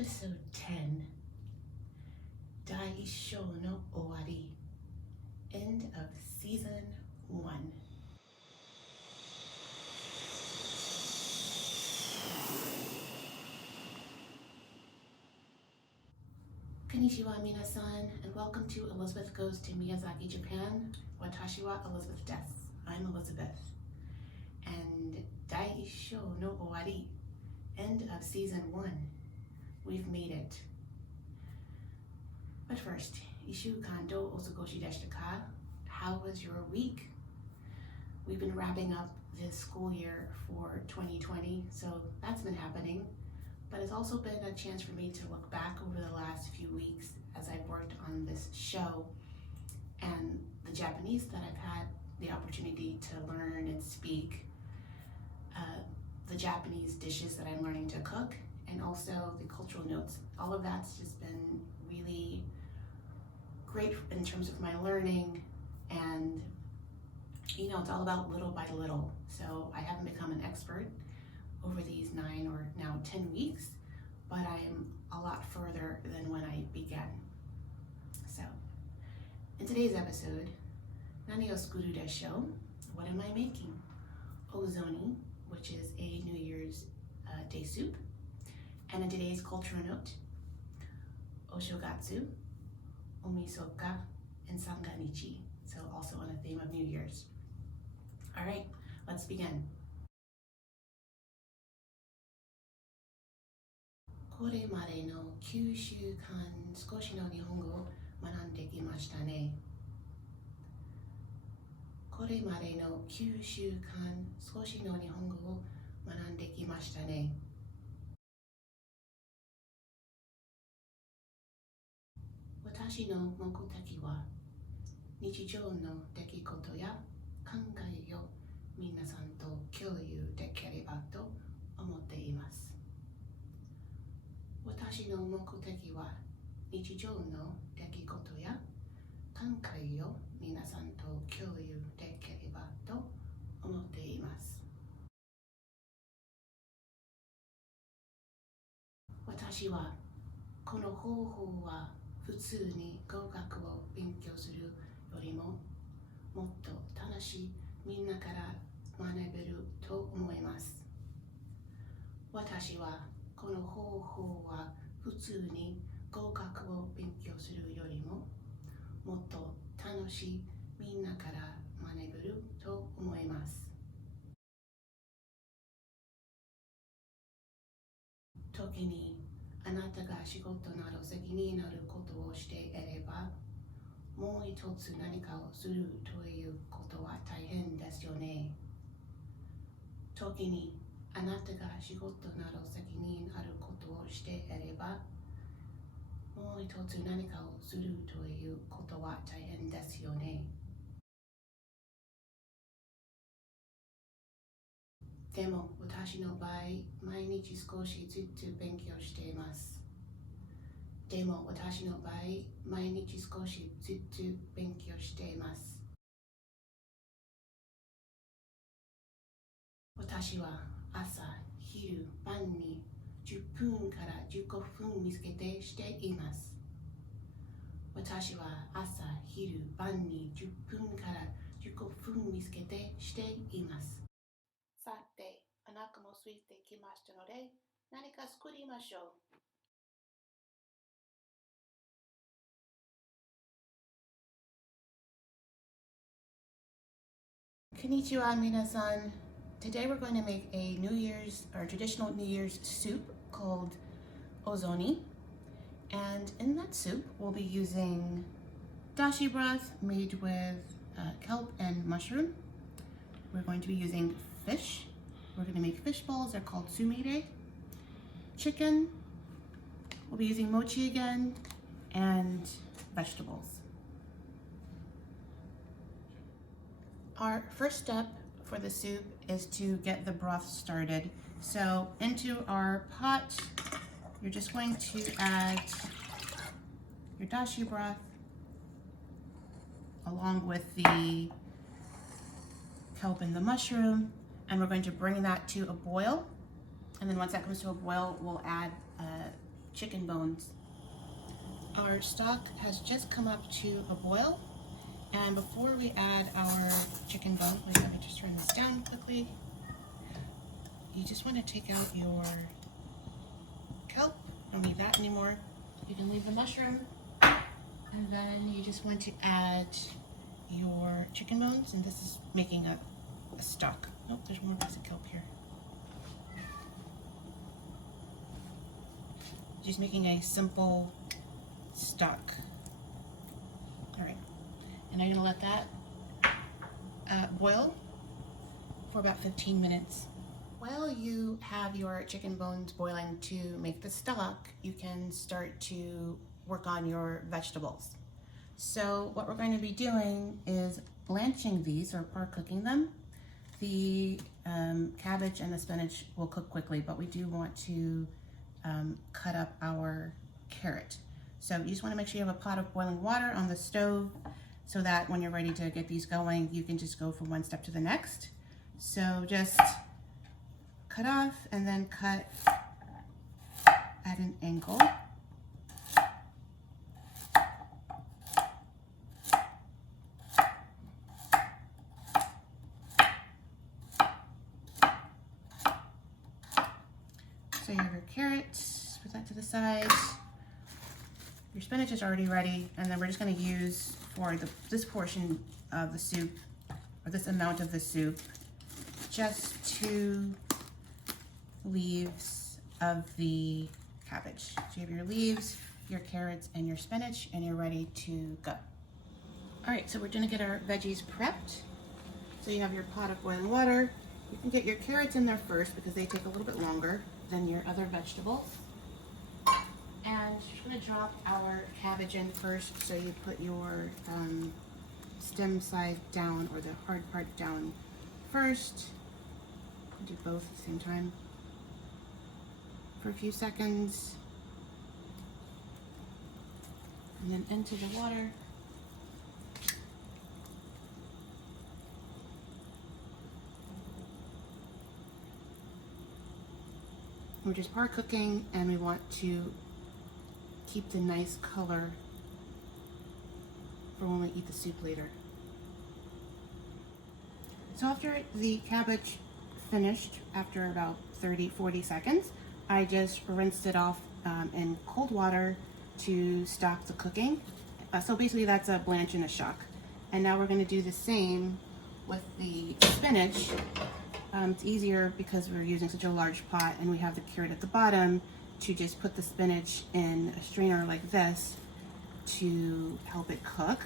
Episode 10, Daisho no Owari, end of Season 1. Konnichiwa minasan, and welcome to Elizabeth Goes to Miyazaki, Japan. Watashi wa Elizabeth desu. I'm Elizabeth. And Daisho no Owari, end of Season 1. We've made it. But first, Ishu Kando Osogoshi deshita ka? How was your week? We've been wrapping up this school year for 2020, so that's been happening. But it's also been a chance for me to look back over the last few weeks as I've worked on this show and the Japanese that I've had the opportunity to learn and speak, the Japanese dishes that I'm learning to cook, and also the cultural notes. All of that's just been really great in terms of my learning, and it's all about little by little. So I haven't become an expert over these 9 or now 10 weeks, but I am a lot further than when I began. So in today's episode, Nani o sukuru desho? What am I making? Ozouni, which is a New Year's Day soup. And in today's cultural note, Oshogatsu, Oomisoka, and Sanganichi. So also on a theme of New Year's. All right, let's begin. これまでの9週間、少しの日本語を学んできましたね。これまでの9週間、少しの日本語を学んできましたね。私の目的は日常の出来事や考えを皆さんと共有できればと思っています。私の目的は日常の出来事や考えを皆さんと共有できればと思っています。私はこの方法は普通に語学を勉強するよりももっと楽しいみんなから学べると思います。私はこの方法は普通に語学を勉強するよりももっと楽しいみんなから学べると思います。時にあなたが仕事など責任あることをしていればもう一つ何かをするということは大変ですよね。時にあなたが仕事など責任あることをしていればもう一つ何かをするということは大変ですよね。でも私の場合、毎日少しずつ勉強しています。でも私の場合、毎日少しずつ勉強しています。私は朝、昼、晩に10分から15分見つけてしています。私は朝、昼、晩に10分から15分見つけてしています。さて、お腹も空いてきましたので、何か作りましょう。Konnichiwa minasan. Today we're going to make a New Year's or traditional New Year's soup called Ozouni. And in that soup we'll be using dashi broth made with kelp and mushroom. We're going to be using fish. We're going to make fish balls. They're called sumire. Chicken. We'll be using mochi again. And vegetables. Our first step for the soup is to get the broth started. So into our pot, you're just going to add your dashi broth along with the kelp and the mushroom, and we're going to bring that to a boil. And then once that comes to a boil, we'll add chicken bones. Our stock has just come up to a boil, and before we add our chicken bone, let me just turn this down quickly. You just want to take out your kelp. Don't need that anymore. You can leave the mushroom, and then you just want to add your chicken bones, and this is making a stock. Oh, there's more piece of kelp here. Just making a simple stock. All right, and I'm gonna let that boil for about 15 minutes. While you have your chicken bones boiling to make the stock, you can start to work on your vegetables. So what we're going to be doing is blanching these, or par cooking them. The cabbage and the spinach will cook quickly, but we do want to cut up our carrot. So you just want to make sure you have a pot of boiling water on the stove so that when you're ready to get these going, you can just go from one step to the next. So just cut off and then cut at an angle. So you have your carrots, put that to the side. Your spinach is already ready, and then we're just going to use for this portion of the soup, or this amount of the soup, just 2 leaves of the cabbage. So you have your leaves, your carrots, and your spinach, and you're ready to go. All right, so we're going to get our veggies prepped. So you have your pot of boiling water. You can get your carrots in there first because they take a little bit longer than your other vegetables. And we're going to drop our cabbage in first. So you put your stem side down, or the hard part down first. Do both at the same time for a few seconds. And then into the water. We're just par cooking, and we want to keep the nice color for when we eat the soup later. So after the cabbage finished, after about 30-40 seconds, I just rinsed it off in cold water to stop the cooking. So basically that's a blanch and a shock. And now we're going to do the same with the spinach. It's easier because we're using such a large pot and we have the carrot at the bottom to just put the spinach in a strainer like this to help it cook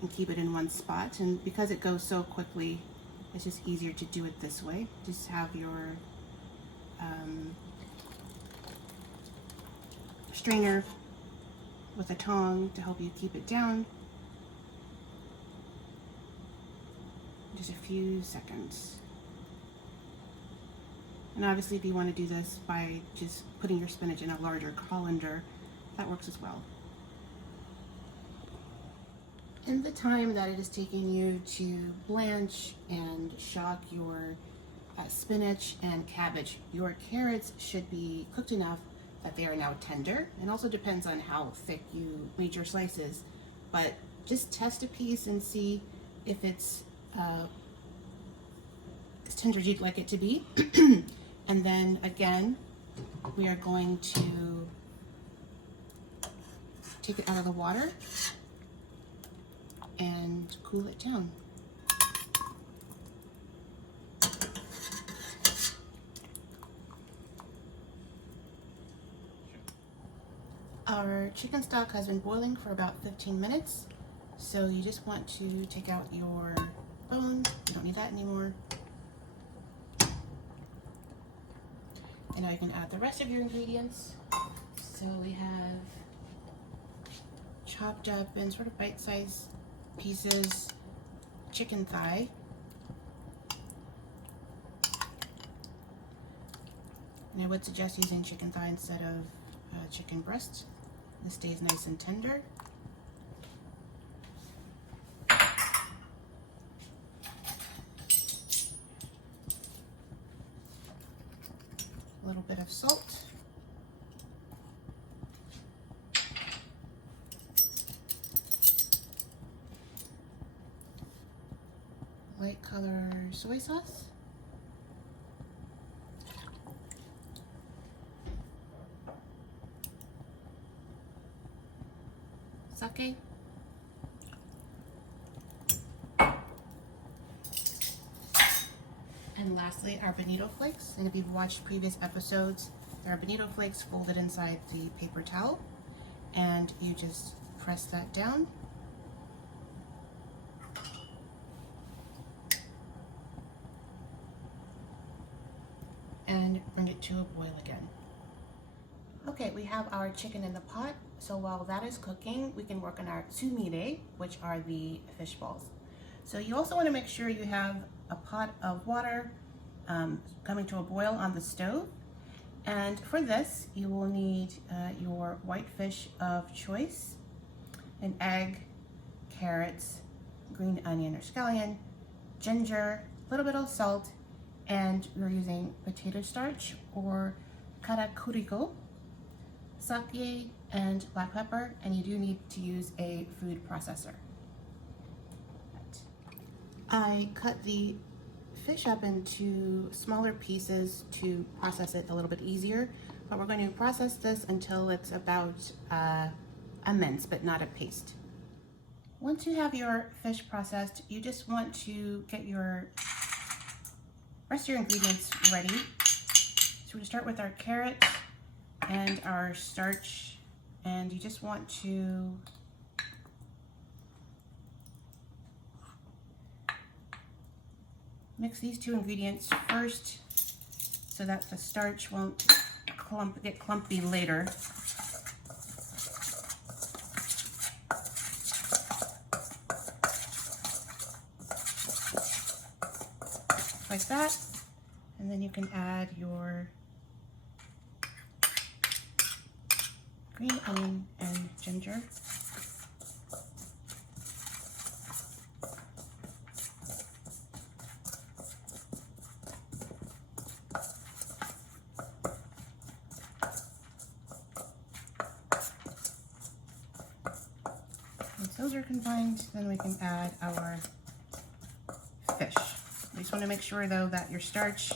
and keep it in one spot. And because it goes so quickly, it's just easier to do it this way. Just have your strainer with a tongue to help you keep it down. Just a few seconds. And obviously if you want to do this by just putting your spinach in a larger colander, that works as well. In the time that it is taking you to blanch and shock your spinach and cabbage, your carrots should be cooked enough that they are now tender. It also depends on how thick you made your slices, but just test a piece and see if it's as tender as you'd like it to be. And then again, we are going to take it out of the water and cool it down. Our chicken stock has been boiling for about 15 minutes. So you just want to take out your bones. You don't need that anymore. And now you can add the rest of your ingredients. So we have chopped up in sort of bite-sized pieces chicken thigh. And I would suggest using chicken thigh instead of chicken breast. This stays nice and tender. A little bit of salt. color soy sauce. Sake. And lastly, our bonito flakes. And if you've watched previous episodes, there are bonito flakes folded inside the paper towel. And you just press that down. And bring it to a boil again. Okay, we have our chicken in the pot. So while that is cooking, we can work on our tsumire, which are the fish balls. So you also want to make sure you have a pot of water coming to a boil on the stove. And for this, you will need your white fish of choice, an egg, carrots, green onion or scallion, ginger, a little bit of salt, and we're using potato starch or karakuriko, sake, and black pepper, and you do need to use a food processor. I cut the fish up into smaller pieces to process it a little bit easier, but we're going to process this until it's about a mince, but not a paste. Once you have your fish processed, you just want to get your rest of your ingredients ready. So we start with our carrot and our starch, and you just want to mix these two ingredients first so that the starch won't get clumpy later. Like that, and then you can add your green onion and ginger. Once those are combined, then we can add our fish. You just want to make sure though that your starch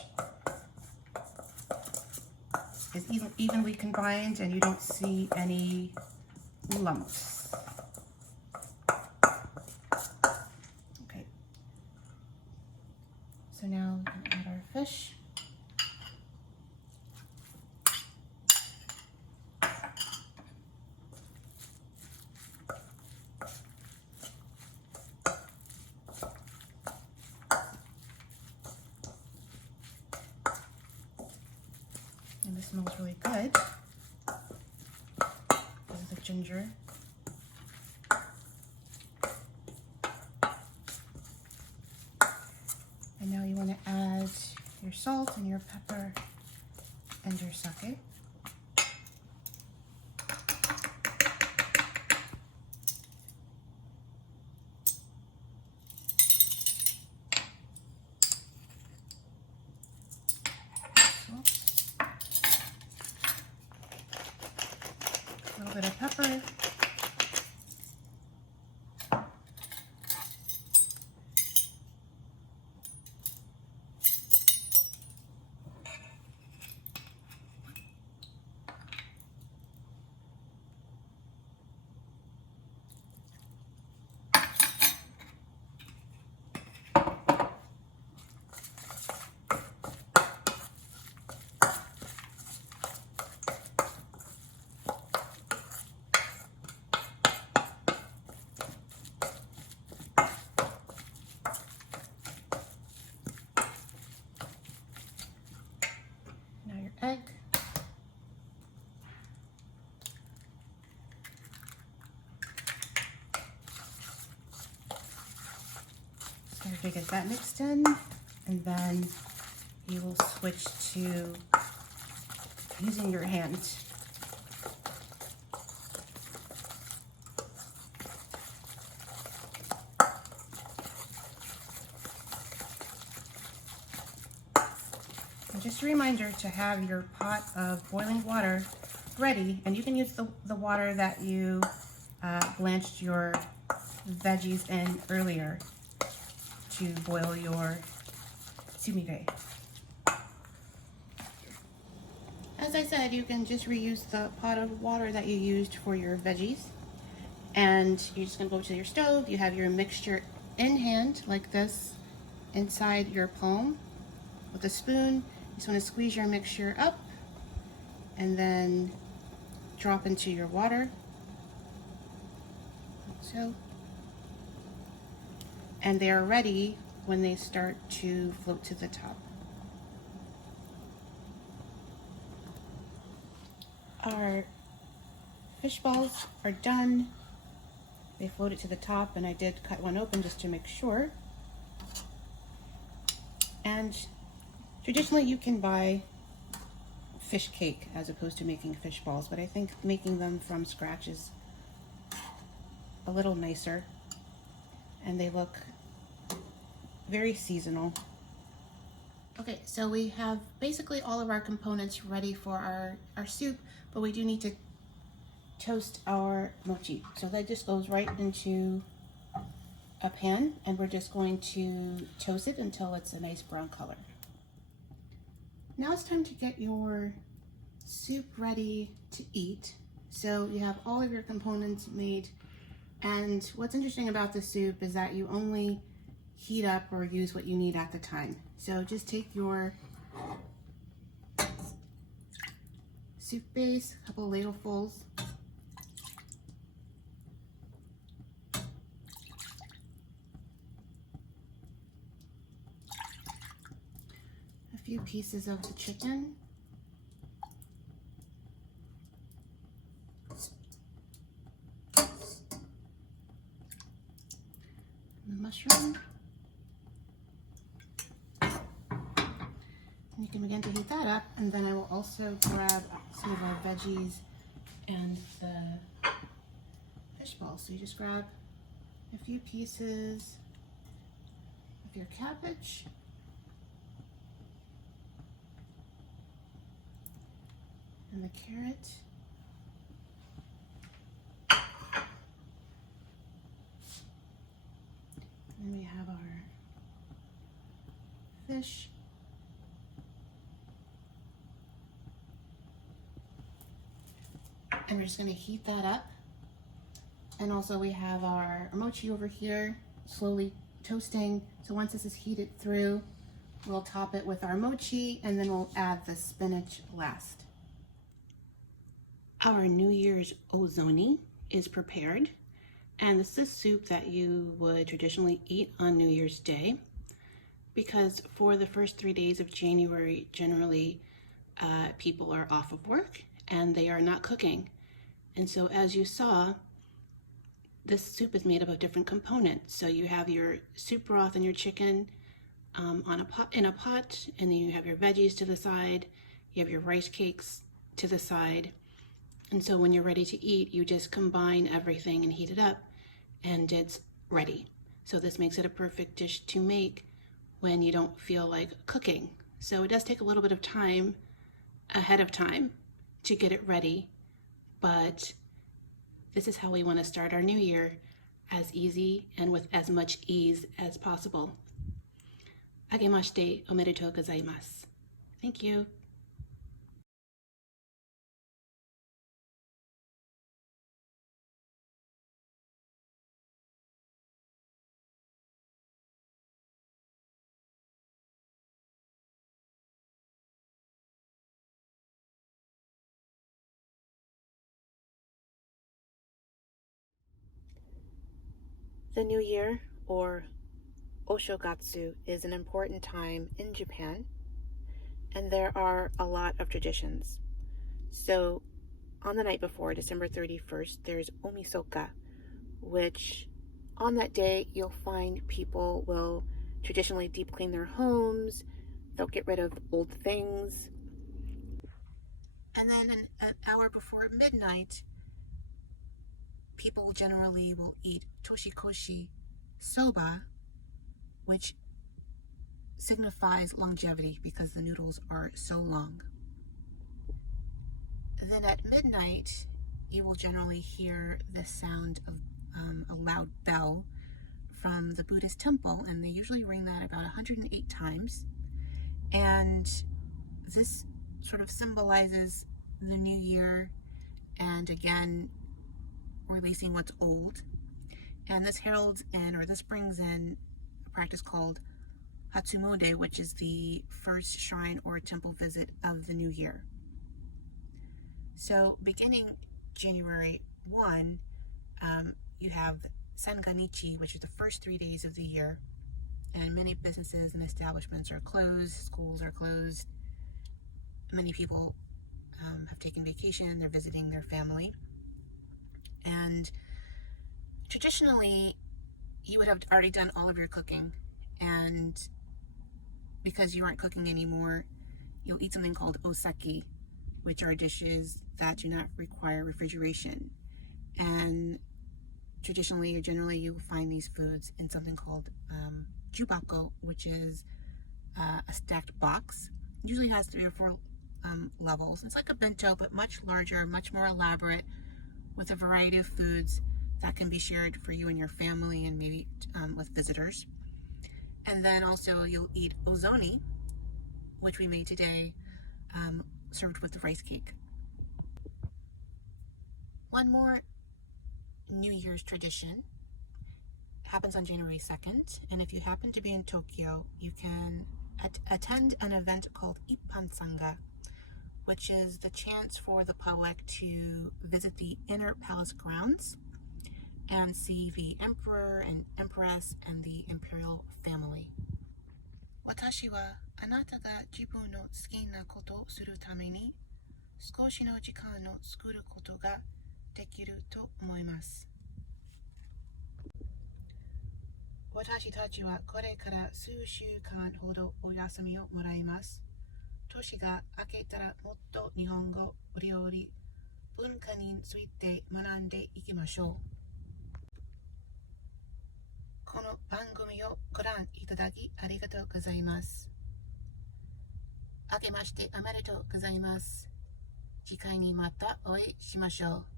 is evenly combined and you don't see any lumps. Okay. So now we can add our fish. And this smells really good because of the ginger. And now you want to add your salt and your pepper and your sake. A little bit of pepper. Egg. So to get that mixed in, and then you will switch to using your hand. Just a reminder to have your pot of boiling water ready, and you can use the water that you blanched your veggies in earlier to boil your sumire. As I said, you can just reuse the pot of water that you used for your veggies. And you're just gonna go to your stove. You have your mixture in hand like this inside your palm with a spoon. You just wanna squeeze your mixture up and then drop into your water, like so. And they are ready when they start to float to the top. Our fish balls are done. They floated to the top, and I did cut one open just to make sure. And traditionally you can buy fish cake as opposed to making fish balls, but I think making them from scratch is a little nicer, and they look very seasonal. Okay, so we have basically all of our components ready for our soup, but we do need to toast our mochi. So that just goes right into a pan, and we're just going to toast it until it's a nice brown color. Now it's time to get your soup ready to eat. So you have all of your components made, and what's interesting about the soup is that you only heat up or use what you need at the time. So just take your soup base, a couple ladlefuls, a few pieces of the chicken, the mushroom. You can begin to heat that up, and then I will also grab some of our veggies and the fish balls. So you just grab a few pieces of your cabbage, and the carrot, and then we have our fish, and we're just going to heat that up. And also we have our mochi over here slowly toasting. So once this is heated through, we'll top it with our mochi, and then we'll add the spinach last. Our New Year's Ozouni is prepared, and this is soup that you would traditionally eat on New Year's Day, because for the first 3 days of January, generally people are off of work and they are not cooking. And so as you saw, this soup is made up of different components. So you have your soup broth and your chicken in a pot, and then you have your veggies to the side, you have your rice cakes to the side. And so when you're ready to eat, you just combine everything and heat it up, and it's ready. So this makes it a perfect dish to make when you don't feel like cooking. So it does take a little bit of time ahead of time to get it ready, but this is how we want to start our new year, as easy and with as much ease as possible. Agemashite omedetou gozaimasu. Thank you. The New Year, or Oshogatsu, is an important time in Japan, and there are a lot of traditions. So on the night before, December 31st, there's Oomisoka, which on that day you'll find people will traditionally deep clean their homes, they'll get rid of old things, and then an hour before midnight, people generally will eat toshikoshi soba, which signifies longevity because the noodles are so long. Then at midnight, you will generally hear the sound of a loud bell from the Buddhist temple, and they usually ring that about 108 times. And this sort of symbolizes the new year and again releasing what's old. And this heralds in, or this brings in, a practice called Hatsumode, which is the first shrine or temple visit of the new year. So beginning January 1, you have Sanganichi, which is the first 3 days of the year, and many businesses and establishments are closed, schools are closed, many people have taken vacation, they're visiting their family. And traditionally, you would have already done all of your cooking, and because you aren't cooking anymore, you'll eat something called osaki, which are dishes that do not require refrigeration. And traditionally or generally, you will find these foods in something called jubako, which is a stacked box. It usually has 3 or 4 levels. It's like a bento, but much larger, much more elaborate, with a variety of foods that can be shared for you and your family and maybe with visitors. And then also you'll eat Ozouni, which we made today, served with the rice cake. One more New Year's tradition happens on January 2nd, and if you happen to be in Tokyo, you can attend an event called Ippan Sanga, which is the chance for the public to visit the inner palace grounds and see the emperor and empress and the imperial family. 私はあなたが自分の好きなことをするために少しの時間を作ることができると思います。私たちはこれから数週間ほどお休みをもらいます。年が明けたらもっと日本語、料理、文化について学んでいきましょう。この番組をご覧いただきありがとうございます。明けましておめでとうございます。次回にまたお会いしましょう。